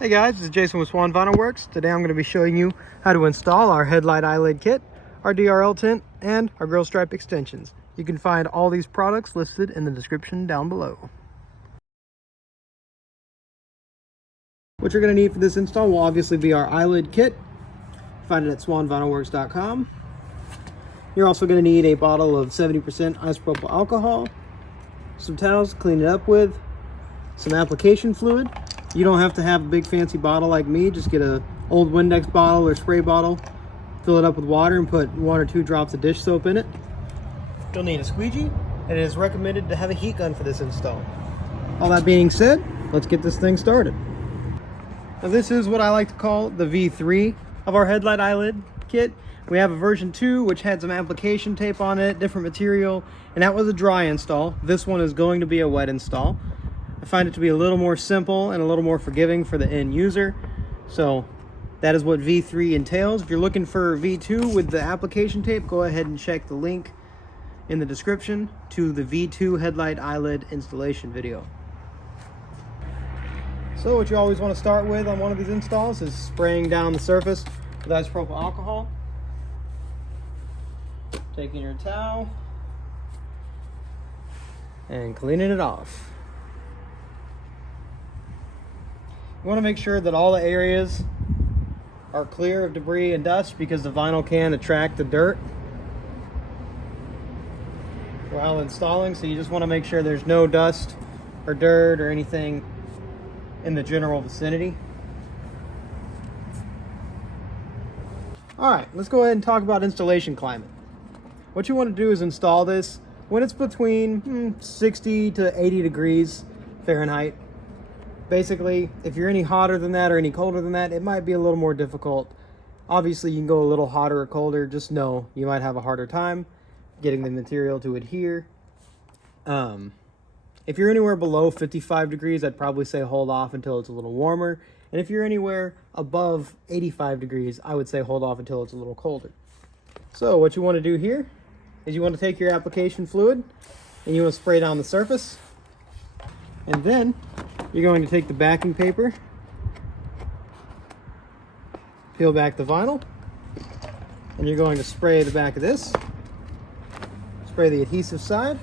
Hey guys, this is Jason with Swan Vinyl Works. Today I'm going to be showing you how to install our Headlight Eyelid kit, our DRL tint, and our Grille stripe extensions. You can find all these products listed in the description down below. What you're going to need for this install will obviously be our Eyelid kit. Find it at swanvinylworks.com. You're also going to need a bottle of 70% isopropyl alcohol, some towels to clean it up with, some application fluid. You don't have to have a big fancy bottle like me. Just get an old Windex bottle or spray bottle, fill it up with water, and put 1 or 2 drops of dish soap in it. You'll need a squeegee, and it is recommended to have a heat gun for this install. All that being said, let's get this thing started. Now this is what I like to call the V3 of our Headlight Eyelid kit. We have a version 2 which had some application tape on it, different material, and that was a dry install. This one is going to be a wet install. I find it to be a little more simple and a little more forgiving for the end user. So that is what V3 entails. If you're looking for V2 with the application tape, go ahead and check the link in the description to the V2 Headlight Eyelid installation video. So what you always want to start with on one of these installs is spraying down the surface with isopropyl alcohol. Taking your towel and cleaning it off. You want to make sure that all the areas are clear of debris and dust because the vinyl can attract the dirt while installing. So you just want to make sure there's no dust or dirt or anything in the general vicinity. All right, let's go ahead and talk about installation climate. What you want to do is install this when it's between 60 to 80 degrees Fahrenheit. Basically, if you're any hotter than that or any colder than that, it might be a little more difficult. Obviously, you can go a little hotter or colder. Just know you might have a harder time getting the material to adhere. If you're anywhere below 55 degrees, I'd probably say hold off until it's a little warmer. And if you're anywhere above 85 degrees, I would say hold off until it's a little colder. So what you want to do here is you want to take your application fluid and you want to spray down the surface. And then you're going to take the backing paper, peel back the vinyl, and you're going to spray the back of this, spray the adhesive side,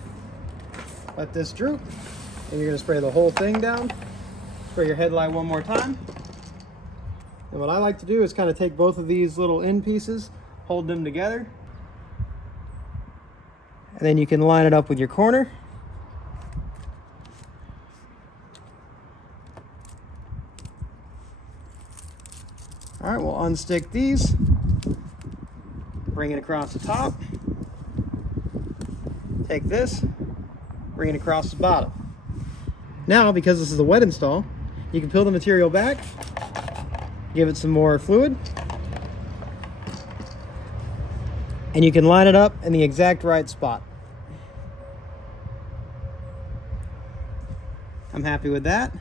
let this droop, and you're going to spray the whole thing down. Spray your headlight one more time. And what I like to do is kind of take both of these little end pieces, hold them together, and then you can line it up with your corner. All right, we'll unstick these, bring it across the top, take this, bring it across the bottom. Now, because this is a wet install, you can peel the material back, give it some more fluid, and you can line it up in the exact right spot. I'm happy with that.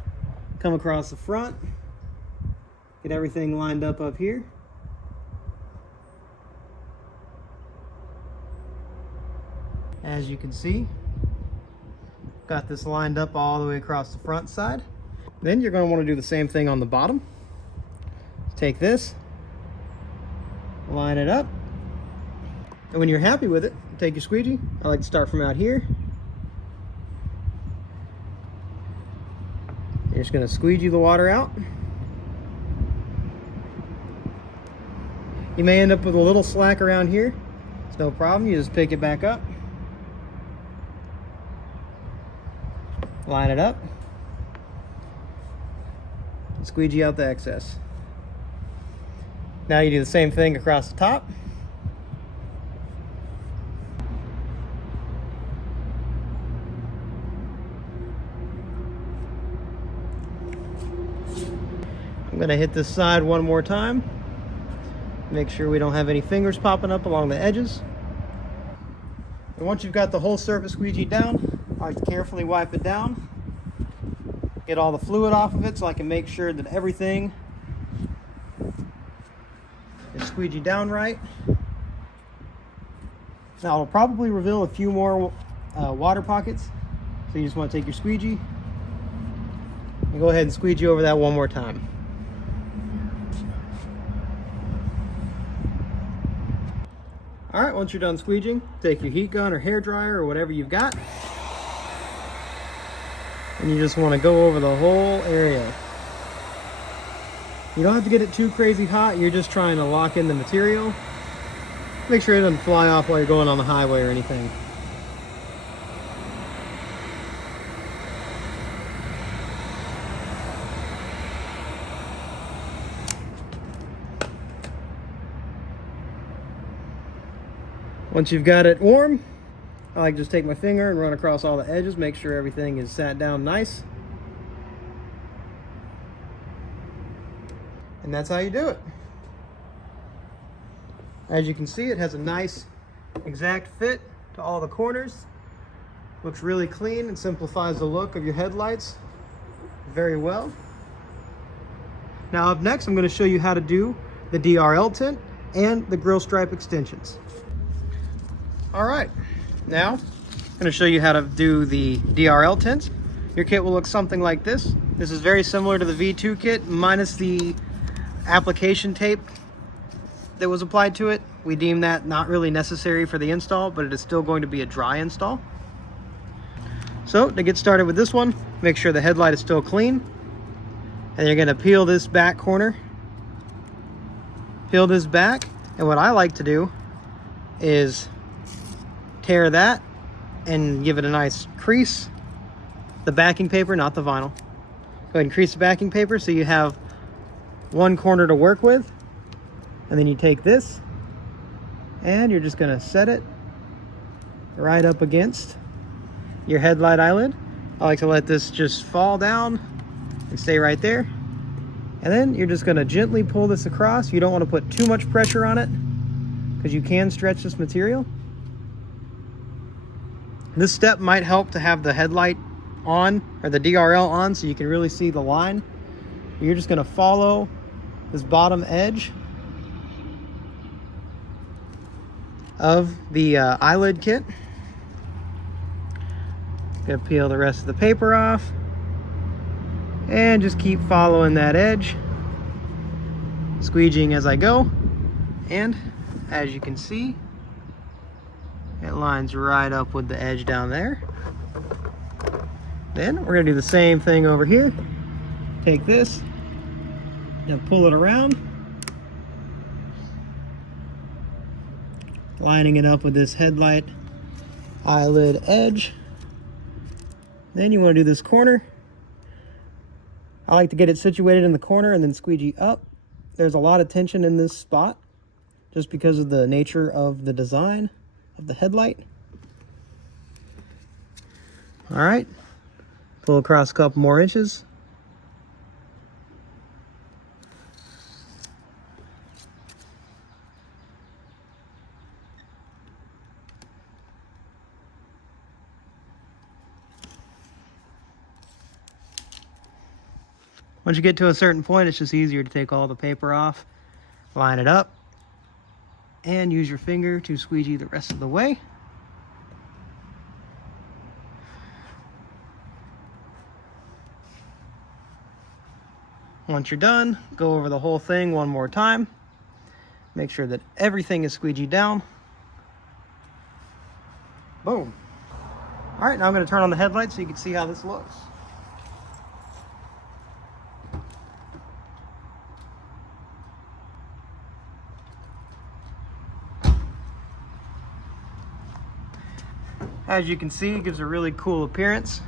Come across the front. Get everything lined up here. As you can see, got this lined up all the way across the front side. Then you're going to want to do the same thing on the bottom. Take this, line it up, and when you're happy with it, take your squeegee. I like to start from out here. You're just going to squeegee the water out. You may end up with a little slack around here. It's no problem. You just pick it back up. Line it up. Squeegee out the excess. Now you do the same thing across the top. I'm going to hit this side one more time. Make sure we don't have any fingers popping up along the edges. And once you've got the whole surface squeegee down, I like to carefully wipe it down. Get all the fluid off of it so I can make sure that everything is squeegee down right. Now it'll probably reveal a few more water pockets. So you just want to take your squeegee and go ahead and squeegee over that one more time. All right, once you're done squeegeeing, take your heat gun or hair dryer or whatever you've got, and you just want to go over the whole area. You don't have to get it too crazy hot. You're just trying to lock in the material. Make sure it doesn't fly off while you're going on the highway or anything. Once you've got it warm, I like to just take my finger and run across all the edges, make sure everything is sat down nice. And that's how you do it. As you can see, it has a nice exact fit to all the corners. Looks really clean and simplifies the look of your headlights very well. Now up next, I'm going to show you how to do the DRL tint and the grill stripe extensions. All right, now I'm going to show you how to do the DRL tints. Your kit will look something like this. This is very similar to the V2 kit, minus the application tape that was applied to it. We deem that not really necessary for the install, but it is still going to be a dry install. So to get started with this one, make sure the headlight is still clean. And you're going to peel this back corner. Peel this back. And what I like to do is tear that and give it a nice crease. The backing paper, not the vinyl. Go ahead and crease the backing paper so you have one corner to work with. And then you take this and you're just going to set it right up against your headlight eyelid. I like to let this just fall down and stay right there. And then you're just going to gently pull this across. You don't want to put too much pressure on it because you can stretch this material. This step might help to have the headlight on, or the DRL on, so you can really see the line. You're just going to follow this bottom edge of the eyelid kit. Gonna peel the rest of the paper off and just keep following that edge, squeegeeing as I go. And as you can see, it lines right up with the edge down there. Then we're gonna do the same thing over here. Take this and pull it around, lining it up with this headlight eyelid edge. Then you want to do this corner. I like to get it situated in the corner and then squeegee up. There's a lot of tension in this spot just because of the nature of the design of the headlight. All right, pull across a couple more inches. Once you get to a certain point, it's just easier to take all the paper off, line it up, and use your finger to squeegee the rest of the way. Once you're done, go over the whole thing one more time. Make sure that everything is squeegeed down. Boom. All right, now I'm going to turn on the headlight so you can see how this looks. As you can see, it gives a really cool appearance.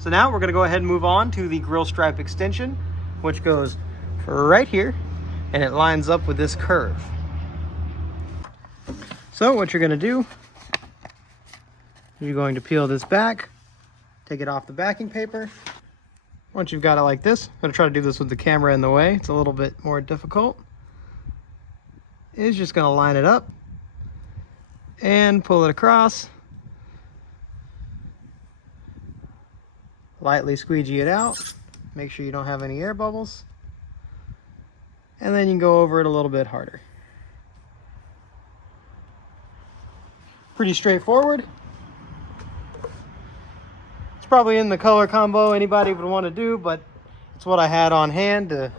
So now we're going to go ahead and move on to the grill stripe extension, which goes right here and it lines up with this curve. So what you're going to do is you're going to peel this back, take it off the backing paper. Once you've got it like this, I'm going to try to do this with the camera in the way. It's a little bit more difficult. Is just going to line it up and pull it across. Lightly squeegee it out. Make sure you don't have any air bubbles. And then you can go over it a little bit harder. Pretty straightforward. It's probably in the color combo anybody would want to do, but it's what I had on hand to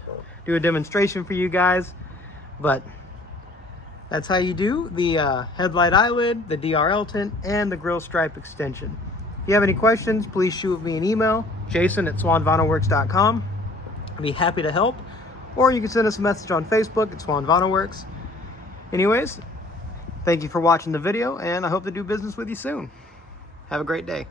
do a demonstration for you guys. But That's how you do the headlight eyelid, the DRL tint, and the grill stripe extension. If you have any questions, please shoot me an email, jason@swanvinyl.com. I'd be happy to help. Or you can send us a message on Facebook at Swan Vinyl Works. Anyways, thank you for watching the video, and I hope to do business with you soon. Have a great day.